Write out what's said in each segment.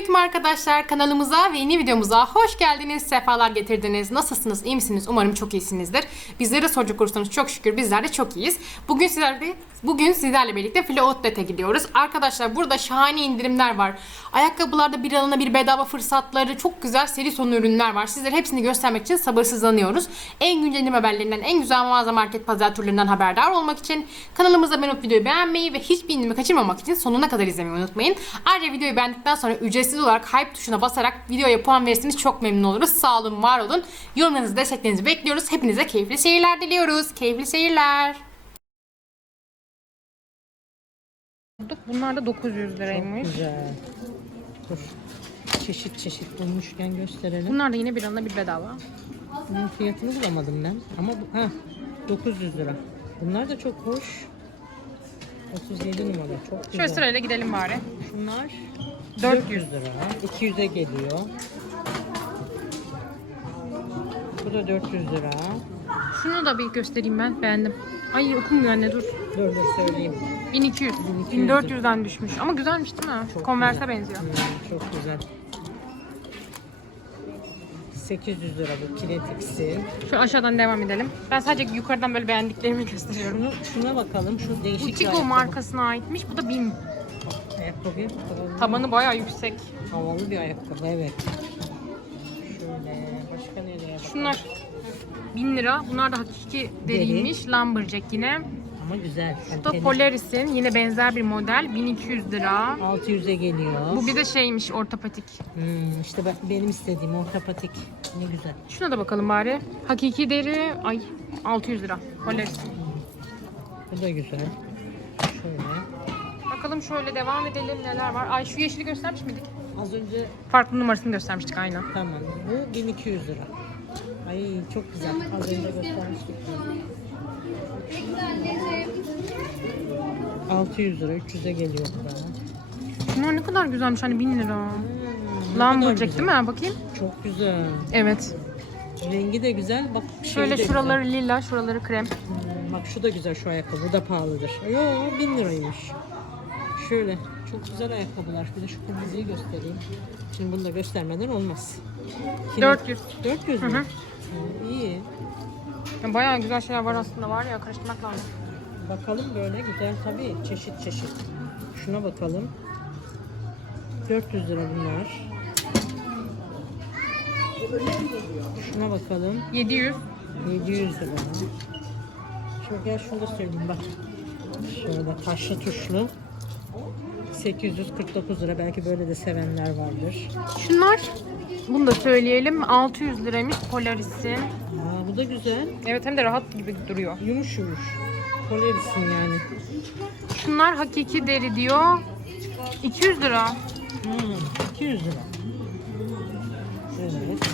Selamünaleyküm arkadaşlar. Kanalımıza ve yeni videomuza hoş geldiniz. Sefalar getirdiniz. Nasılsınız? iyi misiniz? Umarım çok iyisinizdir. Bizlere soracak olursanız çok şükür bizler de çok iyiyiz. Bugün sizlerle bugün sizlerle birlikte Filo gidiyoruz. Arkadaşlar burada şahane indirimler var. Ayakkabılarda bir alana bir bedava fırsatları, çok güzel seri sonu ürünler var. Sizlere hepsini göstermek için sabırsızlanıyoruz. En güncel haberlerinden, en güzel mağaza market pazar turlarından haberdar olmak için kanalımıza abone videoyu beğenmeyi ve hiçbir indirimi kaçırmamak için sonuna kadar izlemeyi unutmayın. Ayrıca videoyu beğendikten sonra ücretsiz olarak hype tuşuna basarak videoya puan verirseniz çok memnun oluruz. Sağ olun, var olun. Yorumlarınızı, desteklerinizi bekliyoruz. Hepinize keyifli seyirler diliyoruz. Keyifli seyirler. Bunlar da 900 liraymış. Güzel. Dur. Çeşit çeşit bulmuşken gösterelim. Bunlar da yine bir alana bir bedava. Bunun fiyatını bulamadım ben. Ama bu, ha 900 lira. Bunlar da çok hoş. 37 numara. Çok güzel. Şöyle sırayla gidelim bari. Şunlar 400. 400 lira. 200'e geliyor. Bu da 400 lira. Şunu da bir göstereyim ben. Beğendim. Ay okumuyor anne dur. Dur dur söyleyeyim. 1200. 1200. 1400'den düşmüş. Ama güzelmiş değil mi? Çok Converse'e güzel. benziyor. Hmm, çok güzel. 800 lira bu kinetiksin. Şu aşağıdan devam edelim. Ben sadece yukarıdan böyle beğendiklerimi gösteriyorum. Şunu, şuna bakalım. Şu değişik Uchigo markasına aitmiş. Bu da 1000. Ayakkabı. Tabanı- Tabanı bayağı yüksek. Havalı bir ayakkabı evet. Şöyle başka nereye bakalım? Şunlar 1000 lira. Bunlar da hakiki deriymiş. Lumberjack yine. Ama güzel. Bu da Kaliteli. Polaris'in yine benzer bir model. 1200 lira. 600'e geliyor. Bu bir de şeymiş ortopatik. Hmm, işte bak benim istediğim ortopatik. Ne güzel. Şuna da bakalım bari. Hakiki deri ay 600 lira. Polaris. Bu da güzel. Bakalım şöyle devam edelim neler var. Ay şu yeşili göstermiş miydik? Az önce Farklı numarasını göstermiştik aynen. tamam. Bu 1200 lira. Ay çok güzel. Az önce göstermiştik. 600 lira, 300'e geliyor bu da. Bunlar ne kadar güzelmiş hani 1000 lira. Hmm, ne kadar güzel. değil mi? Bakayım. Çok güzel. Evet. Rengi de güzel. Bak şey Şöyle de şuraları lila, şuraları krem. güzel. Hmm, Bak şu da güzel şu ayakkabı. Bu da pahalıdır. Yo 1000 liraymış. Şöyle çok güzel ayakkabılar. Bir de şu kırmızıyı göstereyim. Şimdi bunu da göstermeden olmaz. Kilit- 400. 400 mü? Hı hı. Hı, İyi. Ya bayağı güzel şeyler var aslında var ya karıştırmak lazım. Bakalım böyle güzel tabii. Çeşit çeşit. Şuna bakalım. 400 lira bunlar. Şuna bakalım. 700. 700 lira. Şöyle gel şunu da söyleyeyim bak. Şöyle taşlı tuşlu. 849 lira. Belki böyle de sevenler vardır. Şunlar bunu da söyleyelim 600 liraymış Polaris'in. Aa, bu da güzel. Evet hem de rahat gibi duruyor. Yumuş yumuş. Polarisin yani. Şunlar hakiki deri diyor. 200 lira. Hmm, 200 lira. Evet.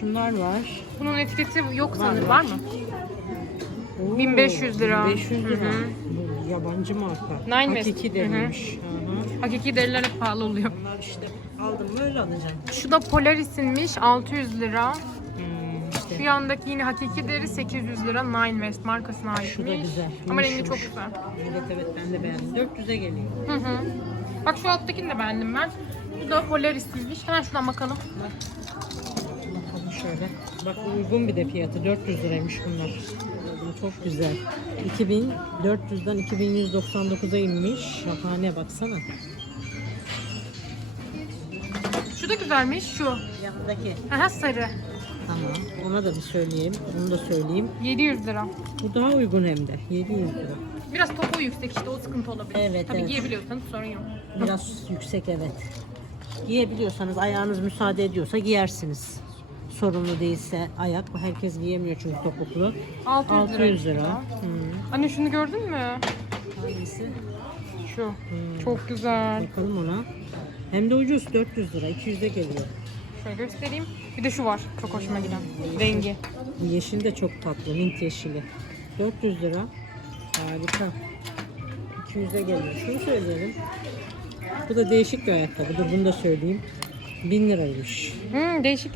Şunlar var. Bunun etiketi yok Var, sanırım var. var mı? Oo, 1500 lira. 1500 lira. Hı hı. Yabancı marka. Nine West. Hakiki. Hı hı. Hakiki deriler hep pahalı oluyor. Bunlar işte aldım böyle alacağım. Şu da Polaris'inmiş 600 lira. Hmm, işte. Şu yandaki yine hakiki deri 800 lira Nine West markasına aitmiş. Şu da güzel. Ama rengi çok güzel. Evet evet ben de beğendim. 400'e geliyor. Hı hı. Bak şu alttakini de beğendim ben. Bu da Polaris'iymiş. Hemen şuradan bakalım. Bakalım şöyle. Bak uygun bir de fiyatı. 400 liraymış bunlar. Çok güzel. 2400'den 2199'a inmiş. Şahane baksana. Şu da güzelmiş şu. Yanındaki. Aha sarı. Tamam. Ona da bir söyleyeyim. Onu da söyleyeyim. 700 lira. Bu daha uygun hem de. 700 lira. Biraz topu yüksek işte o sıkıntı olabilir. Evet, Tabii evet. giyebiliyorsanız sorun yok. Biraz yüksek evet. Giyebiliyorsanız ayağınız müsaade ediyorsa giyersiniz. Sorunlu değilse ayak. Herkes giyemiyor çünkü topuklu. 600, 600 lira. lira. Hı. Anne şunu gördün mü? Hangisi? Şu. Hmm. Çok güzel. Bakalım ona. Hem de ucuz 400 lira. 200'de geliyor. Şöyle göstereyim. Bir de şu var. Çok hoşuma giden. Rengi. Bu yeşil de çok tatlı. Mint yeşili. 400 lira. Harika. 200'e geliyor. Şunu söyleyelim. Bu da değişik bir ayakkabı. Dur bunu da söyleyeyim. 1000 liraymış. Hmm, değişik.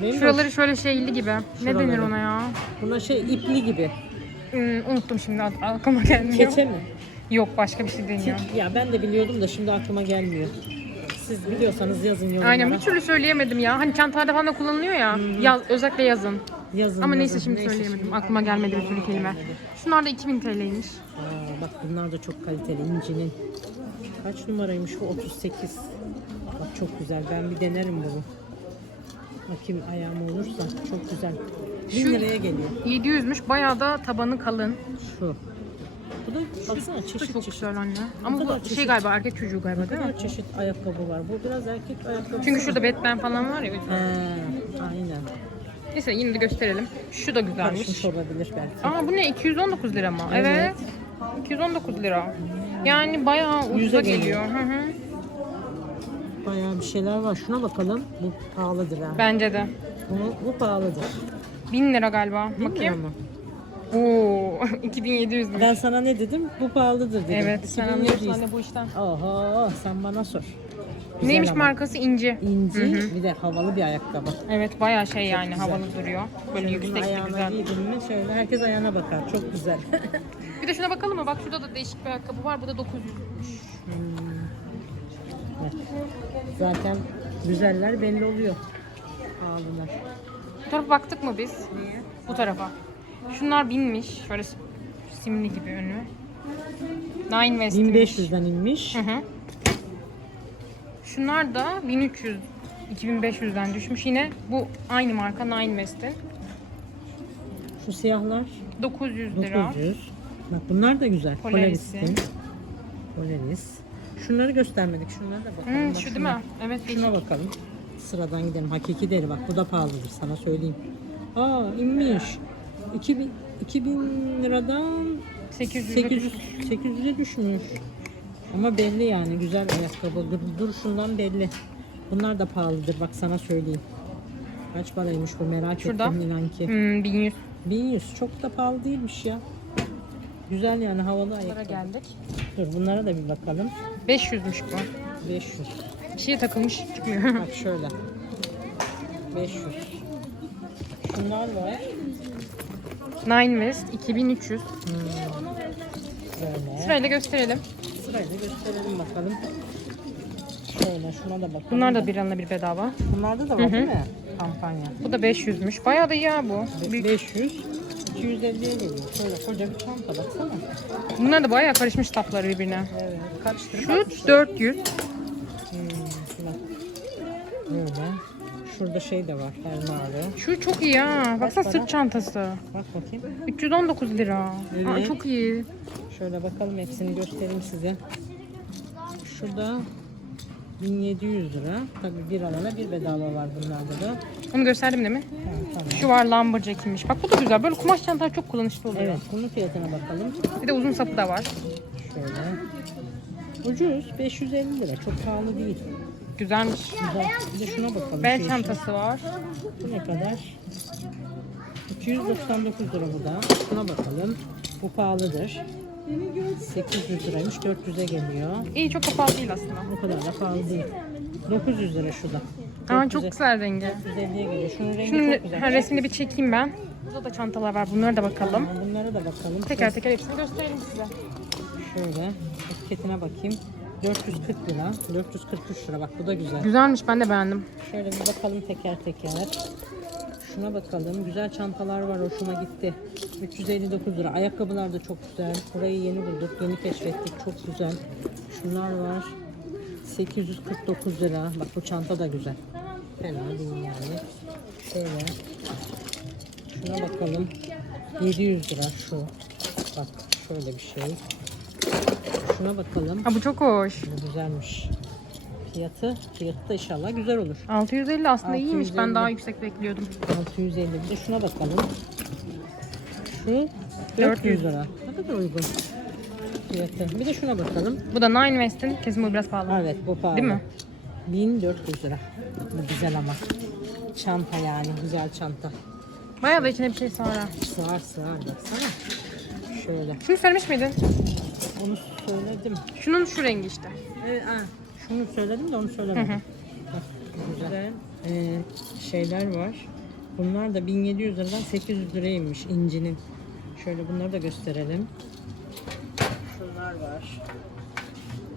Mi? Şuraları şöyle şeyli gibi. Ne Şuraları. denir ona ya? Buna şey ipli gibi. Hmm, unuttum şimdi aklıma gelmiyor. Keçe mi? Yok başka bir şey deniyor. Ya ben de biliyordum da şimdi aklıma gelmiyor. Siz biliyorsanız yazın yorumlara. Aynen bir türlü söyleyemedim ya. Hani çantalarda falan da kullanılıyor ya. Yaz, özellikle yazın. Yazın, Ama neyse yazın. şimdi Neyse söyleyemedim. şimdi. Aklıma gelmedi bir türlü kelime. Şunlar da 2000 TL'ymiş. Aa, bak bunlar da çok kaliteli incinin. Kaç numaraymış bu? 38. Çok güzel. Ben bir denerim bunu. Bakayım ayağım olursa. Çok güzel. 1000 Şu- liraya geliyor. 700'müş. Bayağı da tabanı kalın. Şu. Bu da baksana Bu da çeşit çok çeşit. güzel anne. Ama kadar bu şey çeşit. galiba erkek çocuğu galiba değil mi? kadar çeşit ayakkabı var. Bu biraz erkek ayakkabısı. Çünkü şurada Batman falan var ya. He, aynen. Neyse yine de gösterelim. Şu da güzelmiş. Karışmış olabilir belki. Aa bu ne? 219 lira mı? Evet. Evet. 219 lira. Yani bayağı ucuza Yüze geliyor. geliyor. Hı hı. Bayağı bir şeyler var. Şuna bakalım. Bu pahalıdır ha. Bence de. Bu, bu pahalıdır. 1000 lira galiba. Mi Bakayım. ama? Oo 2700 lira. Ben sana ne dedim? Bu pahalıdır dedim. Evet sen 2700. anlıyorsun anne bu işten. Oho sen bana sor. Güzel Neymiş ama. markası? İnci. İnci bir de havalı bir ayakkabı. Evet bayağı şey yani güzel. havalı duruyor. Böyle Şöyle yüksekli ayağına güzel. mi şöyle herkes ayağına bakar. Çok güzel. Bir de şuna bakalım mı? Bak şurada da değişik bir ayakkabı var. Bu da 900. Evet. Zaten güzeller belli oluyor. Pahalılar. Bu tarafa baktık mı biz? Niye? Bu tarafa. Şunlar binmiş. Şöyle simli gibi önü. Nine West'miş. 1500'den inmiş. Hı hı. Şunlar da 1300 2500'den düşmüş. Yine bu aynı marka Nine West'in. Şu siyahlar 900 lira. 900. Bak bunlar da güzel. Polaris'in. Polaris'in. Polaris. Şunları göstermedik. Şunlara da bakalım. Hı, Bak şu değil şuna- mi? Evet. Şuna bakalım. Sıradan gidelim. Hakiki deri bak. Bu da pahalıdır sana söyleyeyim. Aa inmiş. 2000, 2000 liradan 800 800 800'e düşmüş. Ama belli yani güzel ayakkabı. Dur, duruşundan belli. Bunlar da pahalıdır bak sana söyleyeyim. Kaç paraymış bu merak Şurada. ettim inan ki. Hmm, 1100 1100 çok da pahalı değilmiş ya. Güzel yani havalı lira ayakkabı. geldik. Dur bunlara da bir bakalım. 500'müş bu. 500. Bir şeye takılmış çıkmıyor. Bak şöyle. 500. Şunlar var. Nine West 2300. Böyle. Sırayla gösterelim. Sırayla gösterelim bakalım. Şöyle şuna da bakalım. Bunlar da bir alana bir bedava. Bunlarda da var değil mi? Kampanya. Bu da 500'müş. Bayağı da iyi ya bu. Be- Büyük. 500. 250'ye geliyor. Şöyle koca bir çanta baksana. Bunlar da bayağı karışmış tapları birbirine. Evet. Karıştırıp Şu atmışlar. 400. Hmm. Böyle. Şurada şey de var. Fermuarı. Şu çok iyi ha. Baksana para? sırt çantası. Bak bakayım. 319 lira. Aa, Evet. çok iyi. Şöyle bakalım hepsini göstereyim size. Şurada 1700 lira. Tabii bir alana bir bedava var bunlarda da. Onu gösterdim değil mi? Tamam. Şu var Lumberjack'inmiş. Bak bu da güzel. Böyle kumaş çantalar çok kullanışlı oluyor. Evet, bunun fiyatına bakalım. Bir de uzun sapı da var. Şöyle. Ucuz, 550 lira. Çok pahalı değil. Güzelmiş. Güzel. Bir de şuna bakalım. Bel Şu çantası var. Bu ne kadar? 299 lira bu da. Şuna bakalım. Bu pahalıdır. 800 liraymış, 400'e geliyor. İyi çok da pahalı değil aslında. O kadar da pahalı değil. 900 lira şu da. Aa, çok güzel rengi. 450'ye geliyor. Şunun rengi Şunun çok güzel. ha, resmini bir çekeyim ben. Burada da çantalar var. Bunlara da bakalım. Tamam, Bunlara da bakalım. Teker teker hepsini gösterelim size. Şöyle etiketine bakayım. 440 lira. 443 lira. Bak bu da güzel. Güzelmiş ben de beğendim. Şöyle bir bakalım teker teker. Şuna bakalım. Güzel çantalar var. Hoşuma gitti. 359 lira. Ayakkabılar da çok güzel. Burayı yeni bulduk. Yeni keşfettik. Çok güzel. Şunlar var. 849 lira. Bak bu çanta da güzel. Fena değil yani. Şöyle. Şuna bakalım. 700 lira şu. Bak şöyle bir şey. Şuna bakalım. Ha bu çok hoş. Bu güzelmiş. Fiyatı, fiyatı da inşallah güzel olur. 650 aslında iyiymiş. Ben 650. daha yüksek bekliyordum. 650. Bir de şuna bakalım. Şu 400 lira. Ne kadar uygun fiyatı. Bir de şuna bakalım. Bu da Nine West'in. Kesin bu biraz pahalı. Evet bu pahalı. Değil mi? 1400 lira. Bu güzel ama. Çanta yani güzel çanta. Bayağı da içine bir şey sığar. ha. Sığar sığar baksana. Şöyle. Şunu söylemiş miydin? Onu söyledim. Şunun şu rengi işte. Ee, ha, şunu söyledim de onu söylemedim. Hı hı. Bak, ee, şeyler var. Bunlar da 1700 liradan 800 liraya inmiş incinin. Şöyle bunları da gösterelim. Şunlar var.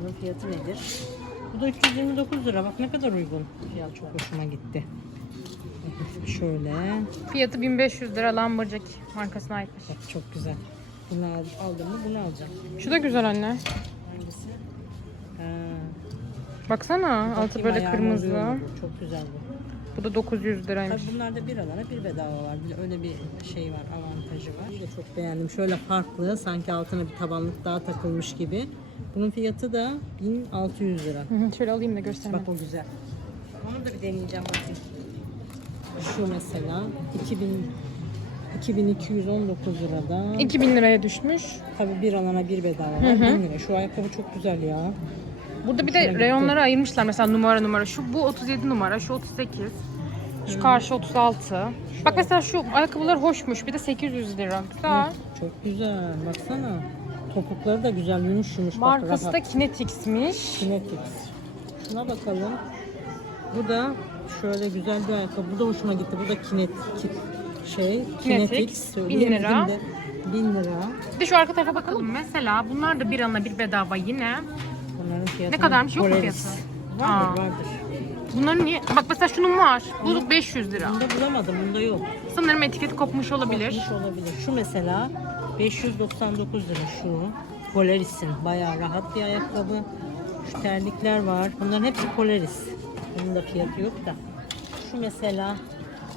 Bunun fiyatı nedir? Bu da 329 lira. Bak ne kadar uygun. Ya çok hoşuma gitti. Evet, Şöyle. Fiyatı 1500 lira Lamborghini markasına aitmiş. Bak çok güzel. Bunu al- aldım mı bunu alacağım. Şu da güzel anne. Hangisi? Ha, Baksana altı bakayım böyle ayağıma kırmızı. Çok güzel bu. Bu da 900 liraymış. Tabii bunlarda bir alana bir bedava var. Bir öyle bir şey var, avantajı var. Bir de çok beğendim. Şöyle farklı, sanki altına bir tabanlık daha takılmış gibi. Bunun fiyatı da 1600 lira. Hı hı, Şöyle alayım da göstereyim. Bak o güzel. Onu da bir deneyeceğim bakayım. Şu mesela 2000 2219 lirada. 2000 liraya düşmüş. Tabii bir alana bir bedava var. 1000 lira. Şu ayakkabı çok güzel ya. Burada bir de reyonlara ayırmışlar. Mesela numara numara. Şu bu 37 numara, şu 38. Şu karşı 36. Bak mesela şu ayakkabılar hoşmuş. Bir de 800 lira. Güzel. Çok güzel. Baksana. Topukları da güzel yumuş yumuş. Markası da Kinetix'miş. Kinetix. Şuna bakalım. Bu da şöyle güzel bir ayakkabı. Bu da hoşuma gitti. Bu da Kinet ki- şey Kinetix. 1000 Söyleyemedim lira. de. 1000 lira. Bir de şu arka tarafa bakalım. Mesela bunlar da bir alana bir bedava yine. Fiyatı Ne kadarmış? Yok mu Polaris. fiyatı? Vardır Aa. vardır. Bunların niye? Bak mesela şunun var. Bu 500 lira. Bunda bulamadım. Bunda yok. Sanırım etiketi kopmuş olabilir. Kopmuş olabilir. Şu mesela 599 lira şu. Polaris'in bayağı rahat bir ayakkabı. Şu terlikler var. Bunların hepsi Polaris. Bunun da fiyatı yok da. Şu mesela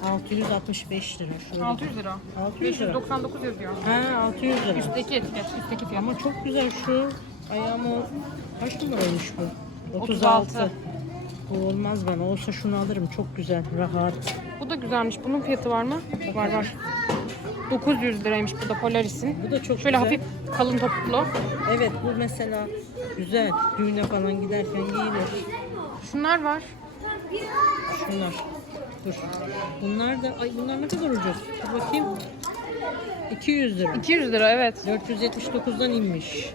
665 lira. Şöyle 600 lira. 600 lira. 599 yazıyor. Ha 600 lira. Üstteki etiket, üstteki fiyat. Ama çok güzel şu. Ayağıma kaç numaraymış bu? 36. 36. Bu olmaz bana. Olsa şunu alırım. Çok güzel. Rahat. Bu da güzelmiş. Bunun fiyatı var mı? Var var. 900 liraymış bu da Polaris'in. Bu da çok Şöyle güzel. hafif kalın topuklu. Evet bu mesela güzel. Düğüne falan giderken giyilir. Şunlar var. Şunlar. Dur. Bunlar da ay bunlar ne kadar ucuz. Dur bakayım. 200 lira. 200 lira evet. 479'dan inmiş.